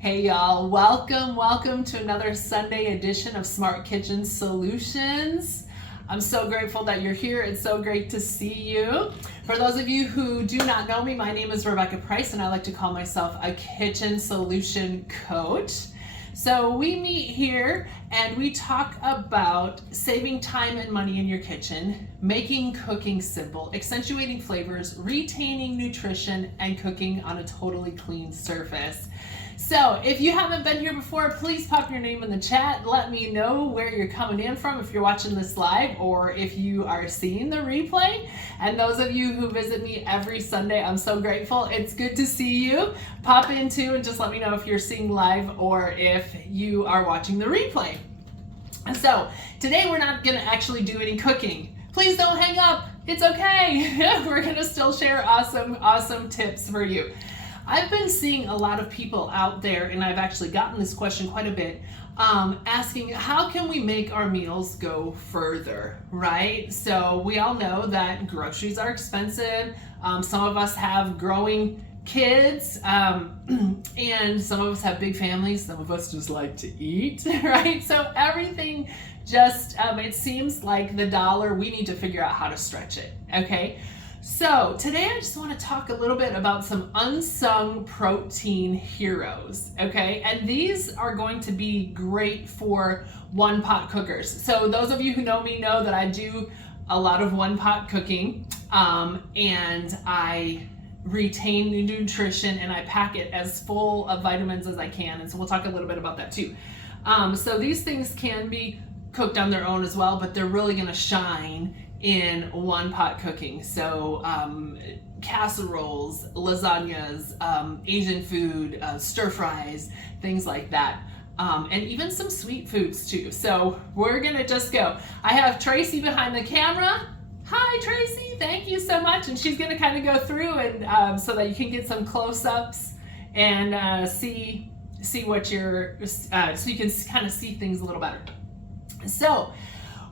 Hey y'all, welcome to another Sunday edition of Smart Kitchen Solutions. I'm so grateful that you're here. It's so great to see you. For those of you who do not know me, my name is Rebecca Price and I like to call myself a kitchen solution coach. So we meet here and we talk about saving time and money in your kitchen, making cooking simple, accentuating flavors, retaining nutrition, and cooking on a totally clean surface. So if you haven't been here before, please pop your name in the chat. Let me know where you're coming in from if you're watching this live or if you are seeing the replay. And those of you who visit me every Sunday, I'm so grateful. It's good to see you. Pop in too and just let me know if you're seeing live or if you are watching the replay. And so today we're not going to actually do any cooking. Please don't hang up. It's okay. We're going to still share awesome tips for you. I've been seeing a lot of people out there, and I've actually gotten this question quite a bit, asking how can we make our meals go further, right? So we all know that groceries are expensive. Some of us have growing kids, and some of us have big families. Some of us just like to eat, right? So everything just, it seems like the dollar, we need to figure out how to stretch it, okay? So today I just want to talk a little bit about some unsung protein heroes, okay? And these are going to be great for one-pot cookers. So those of you who know me know that I do a lot of one-pot cooking, and I retain nutrition and I pack it as full of vitamins as I can. And so we'll talk a little bit about that too. So these things can be cooked on their own as well, but they're really going to shine in one pot cooking. So casseroles, lasagnas, Asian food, stir fries, things like that. And even some sweet foods too. So we're gonna just go. I have Tracy behind the camera. Hi Tracy, thank you so much. And she's gonna kind of go through and so that you can get some close-ups and see what you're, so you can kind of see things a little better. So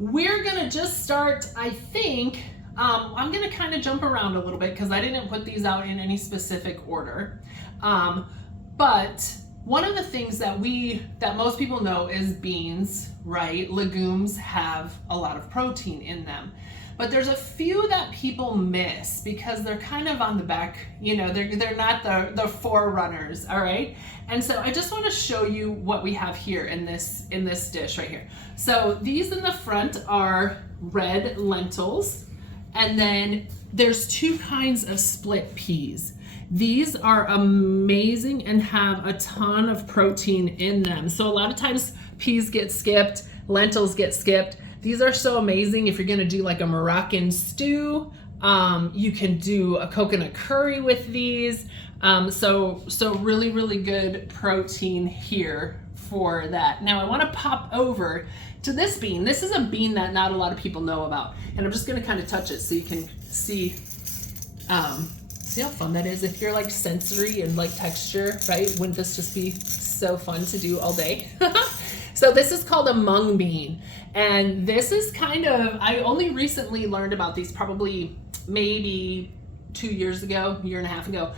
we're gonna just start, I think, I'm gonna kind of jump around a little bit because I didn't put these out in any specific order. But one of the things that most people know is beans, right? Legumes have a lot of protein in them. But there's a few that people miss because they're kind of on the back, you know, they're not the forerunners, all right? And so I just want to show you what we have here in this dish right here. So these in the front are red lentils, and then there's two kinds of split peas. These are amazing and have a ton of protein in them. So a lot of times peas get skipped, lentils get skipped. These are so amazing if you're gonna do like a Moroccan stew. You can do a coconut curry with these. So really good protein here for that. Now I wanna pop over to this bean. This is a bean that not a lot of people know about. And I'm just gonna kind of touch it so you can see how fun that is. If you're like sensory and like texture, right? Wouldn't this just be so fun to do all day? So this is called a mung bean. And this is kind of, I only recently learned about these probably maybe 2 years ago, year and a half ago.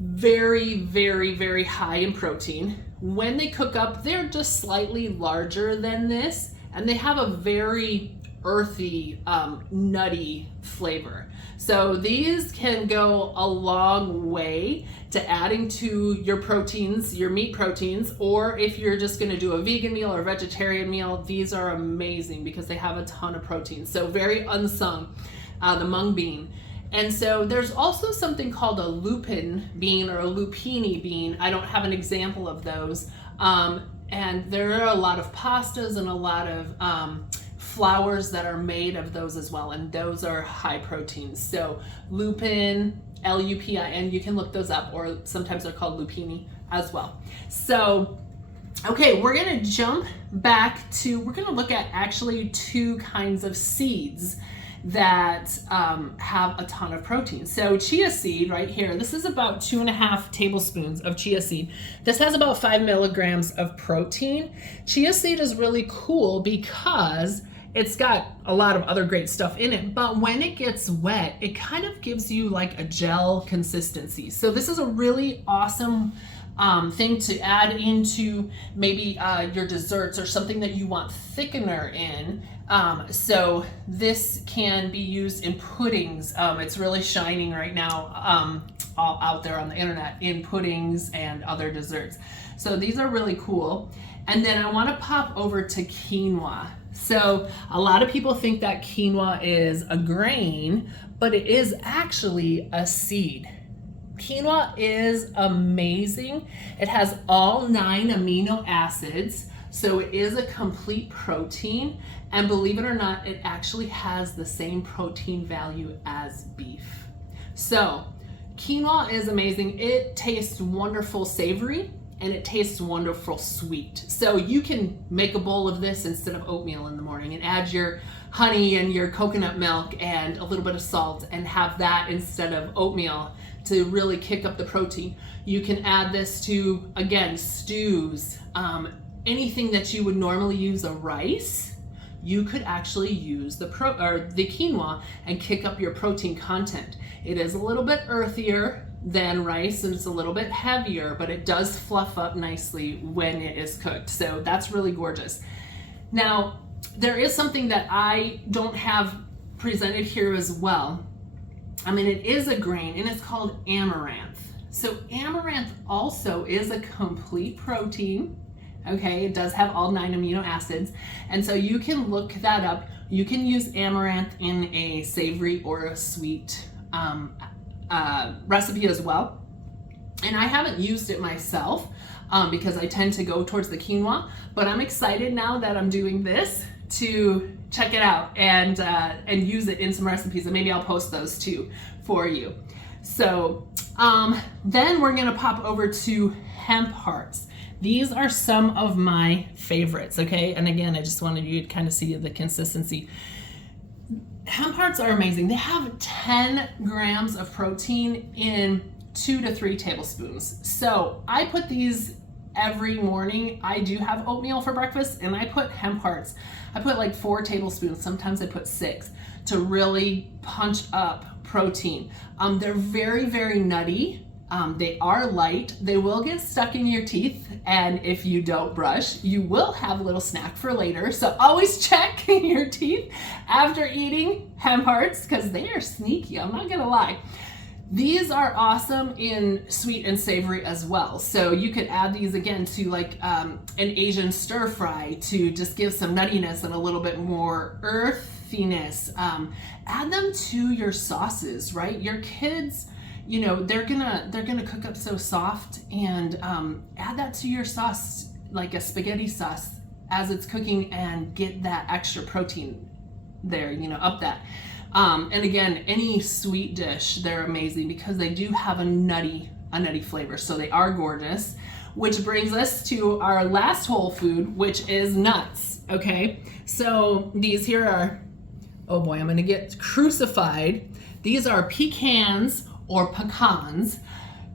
Very high in protein. When they cook up, they're just slightly larger than this, and they have a very earthy, nutty flavor. So these can go a long way to adding to your proteins, your meat proteins, or if you're just gonna do a vegan meal or vegetarian meal, these are amazing because they have a ton of protein. So very unsung, the mung bean. And so there's also something called a lupin bean or a lupini bean. I don't have an example of those. And there are a lot of pastas and a lot of flours that are made of those as well, and those are high protein. So lupin, L-U-P-I-N, you can look those up, or sometimes they're called lupini as well. So, okay, we're gonna jump back to, we're gonna look at actually two kinds of seeds that have a ton of protein. So chia seed right here, this is about 2.5 tablespoons of chia seed. This has about 5 milligrams of protein. Chia seed is really cool because it's got a lot of other great stuff in it, but when it gets wet, it kind of gives you like a gel consistency. So this is a really awesome thing to add into maybe your desserts or something that you want thickener in. So this can be used in puddings. It's really shining right now all out there on the internet in puddings and other desserts. So these are really cool. And then I want to pop over to quinoa. So a lot of people think that quinoa is a grain, but it is actually a seed. Quinoa is amazing. It has all 9 amino acids, so it is a complete protein. And believe it or not, it actually has the same protein value as beef. So quinoa is amazing. It tastes wonderful savory, and it tastes wonderful sweet. So you can make a bowl of this instead of oatmeal in the morning and add your honey and your coconut milk and a little bit of salt and have that instead of oatmeal to really kick up the protein. You can add this to, again, stews, anything that you would normally use a rice, you could actually use the quinoa and kick up your protein content. It is a little bit earthier than rice and it's a little bit heavier, but it does fluff up nicely when it is cooked. So that's really gorgeous. Now, there is something that I don't have presented here as well. I mean, it is a grain and it's called amaranth. So amaranth also is a complete protein. Okay, it does have all 9 amino acids. And so you can look that up. You can use amaranth in a savory or a sweet recipe as well. And I haven't used it myself because I tend to go towards the quinoa, but I'm excited now that I'm doing this to check it out and use it in some recipes, and maybe I'll post those too for you. So then we're gonna pop over to hemp hearts. These are some of my favorites, okay? And again, I just wanted you to kind of see the consistency. Hemp hearts are amazing. They have 10 grams of protein in 2 to 3 tablespoons. So I put these every morning. I do have oatmeal for breakfast and I put hemp hearts. I put like 4 tablespoons, sometimes I put 6 to really punch up protein. They're very, very nutty. They are light. They will get stuck in your teeth, and if you don't brush, you will have a little snack for later. So always check your teeth after eating hemp hearts because they are sneaky, I'm not gonna lie. These are awesome in sweet and savory as well. So you could add these again to like an Asian stir fry to just give some nuttiness and a little bit more earthiness. Add them to your sauces, right? Your kids, you know, they're gonna cook up so soft, and add that to your sauce, like a spaghetti sauce as it's cooking, and get that extra protein there, you know, up that. And again, any sweet dish, they're amazing because they do have a nutty flavor. So they are gorgeous, which brings us to our last whole food, which is nuts. Okay, so these here are, oh boy, I'm gonna get crucified. These are pecans or pecans.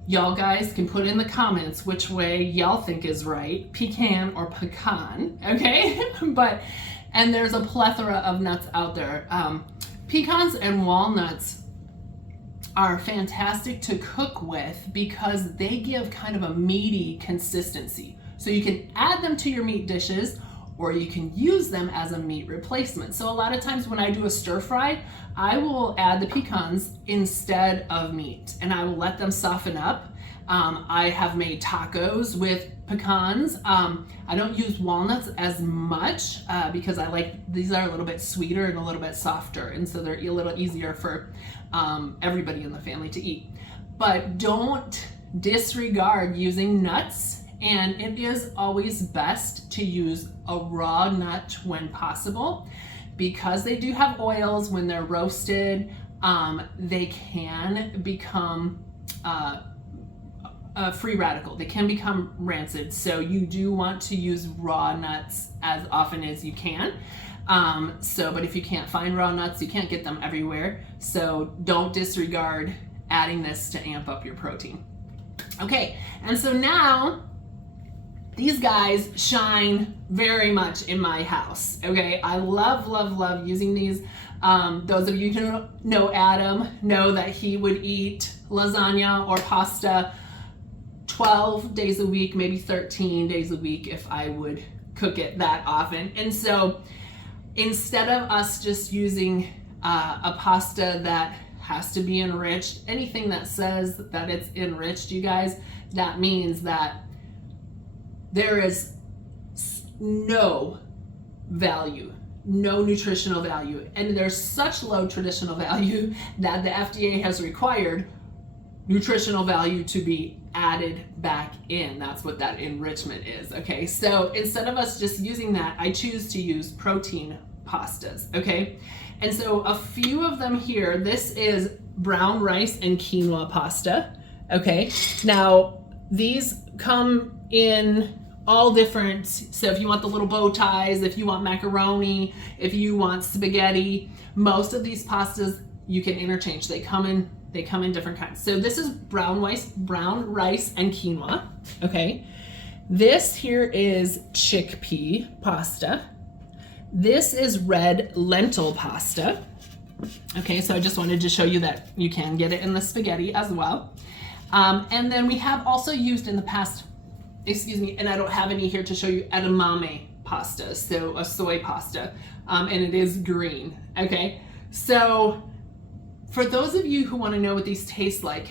Y'all guys can put in the comments which way y'all think is right, pecan or pecan, okay? And there's a plethora of nuts out there. Pecans and walnuts are fantastic to cook with because they give kind of a meaty consistency. So you can add them to your meat dishes, or you can use them as a meat replacement. So a lot of times when I do a stir fry, I will add the pecans instead of meat, and I will let them soften up. I have made tacos with pecans. I don't use walnuts as much because I like, these are a little bit sweeter and a little bit softer, and so they're a little easier for everybody in the family to eat. But don't disregard using nuts, and it is always best to use a raw nut when possible, because they do have oils. When they're roasted, they can become a free radical. They can become rancid. So you do want to use raw nuts as often as you can. But if you can't find raw nuts, you can't get them everywhere. So don't disregard adding this to amp up your protein. Okay, and so now these guys shine very much in my house. Okay, I love, love, love using these. Those of you who know Adam know that he would eat lasagna or pasta 12 days a week, maybe 13 days a week if I would cook it that often. And so instead of us just using a pasta that has to be enriched, anything that says that it's enriched, you guys, that means that there is no value, no nutritional value. And there's such low nutritional value that the FDA has required nutritional value to be added back in. That's what that enrichment is, okay? So instead of us just using that, I choose to use protein pastas, okay? And so a few of them here, this is brown rice and quinoa pasta, okay? Now, these come in all different, so if you want the little bow ties, if you want macaroni, if you want spaghetti, most of these pastas you can interchange. They come in different kinds. So this is brown rice and quinoa, okay? This here is chickpea pasta. This is red lentil pasta. Okay, so I just wanted to show you that you can get it in the spaghetti as well. And then we have also used in the past, and I don't have any here to show you, edamame pasta, so a soy pasta, and it is green, okay? So for those of you who want to know what these taste like,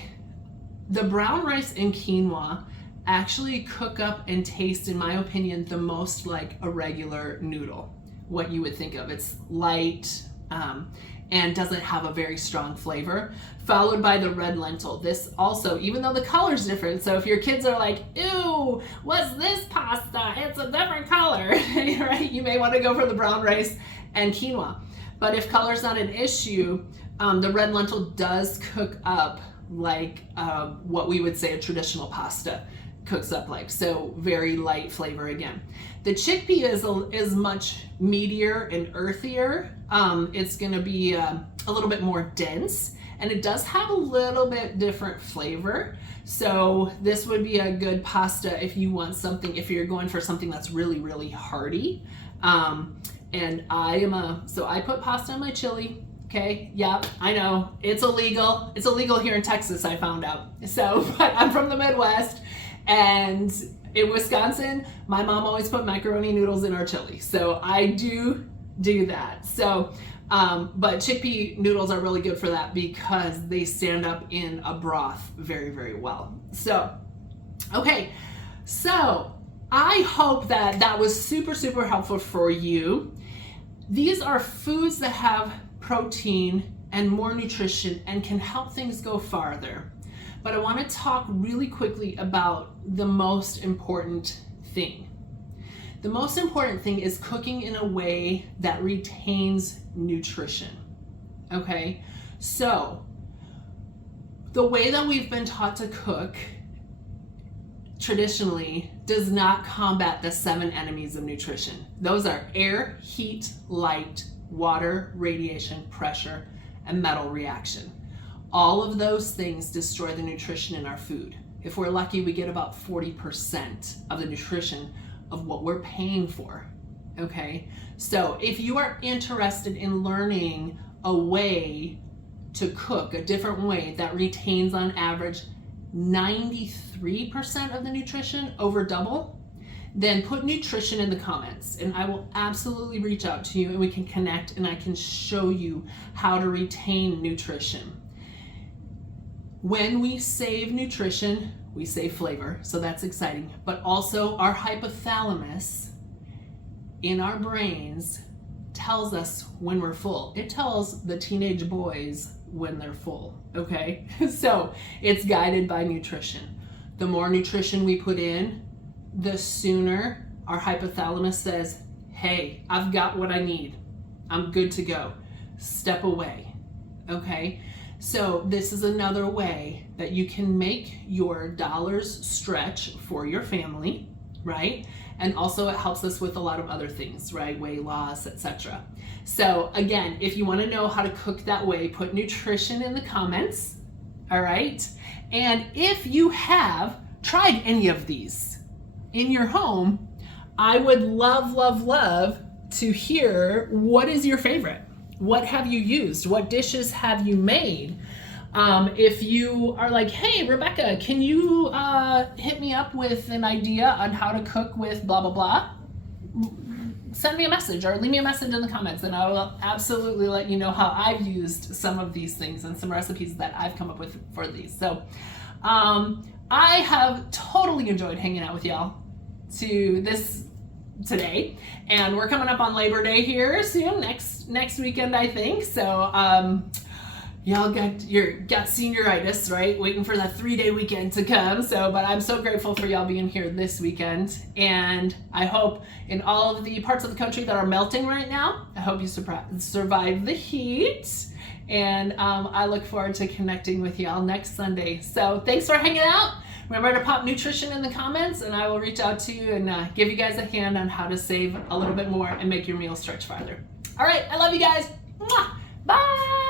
the brown rice and quinoa actually cook up and taste, in my opinion, the most like a regular noodle, what you would think of. It's light and doesn't have a very strong flavor, followed by the red lentil. This also, even though the color's different, so if your kids are like, ew, what's this pasta? It's a different color, right? You may want to go for the brown rice and quinoa. But if color's not an issue, the red lentil does cook up like what we would say a traditional pasta cooks up like, so very light flavor again. The chickpea is much meatier and earthier. It's gonna be a little bit more dense, and it does have a little bit different flavor. So this would be a good pasta if you want something, if you're going for something that's really, really hearty. And so I put pasta in my chili. Okay, yep, I know, it's illegal. It's illegal here in Texas, I found out. So, but I'm from the Midwest, and in Wisconsin, my mom always put macaroni noodles in our chili. So I do that. So, but chickpea noodles are really good for that because they stand up in a broth very, very well. So, okay, so I hope that was super, super helpful for you. These are foods that have protein and more nutrition and can help things go farther. But I want to talk really quickly about the most important thing. The most important thing is cooking in a way that retains nutrition. Okay? So, the way that we've been taught to cook traditionally does not combat the 7 enemies of nutrition. Those are air, heat, light, water, radiation, pressure, and metal reaction. All of those things destroy the nutrition in our food. If we're lucky, we get about 40% of the nutrition of what we're paying for, okay? So if you are interested in learning a way to cook, a different way that retains on average 93% of the nutrition, over double, then put nutrition in the comments and I will absolutely reach out to you and we can connect and I can show you how to retain nutrition. When we save nutrition, we save flavor, so that's exciting, but also our hypothalamus in our brains tells us when we're full. It tells the teenage boys when they're full, okay? So it's guided by nutrition. The more nutrition we put in, the sooner our hypothalamus says, hey, I've got what I need. I'm good to go. Step away, okay? So this is another way that you can make your dollars stretch for your family, right? And also it helps us with a lot of other things, right? Weight loss, etc. So again, if you want to know how to cook that way, put nutrition in the comments, all right? And if you have tried any of these in your home, I would love to hear what is your favorite. What have you used? What dishes have you made? If you are like, hey, Rebecca, can you hit me up with an idea on how to cook with blah, blah, blah? Send me a message or leave me a message in the comments, and I will absolutely let you know how I've used some of these things and some recipes that I've come up with for these. So I have totally enjoyed hanging out with y'all today, and we're coming up on Labor Day here soon, next weekend, I think. So y'all got senioritis, right? Waiting for that 3-day weekend to come. So, but I'm so grateful for y'all being here this weekend. And I hope in all of the parts of the country that are melting right now, I hope you survive the heat. And I look forward to connecting with y'all next Sunday. So thanks for hanging out. Remember to pop nutrition in the comments, and I will reach out to you and give you guys a hand on how to save a little bit more and make your meals stretch farther. All right, I love you guys. Mwah! Bye.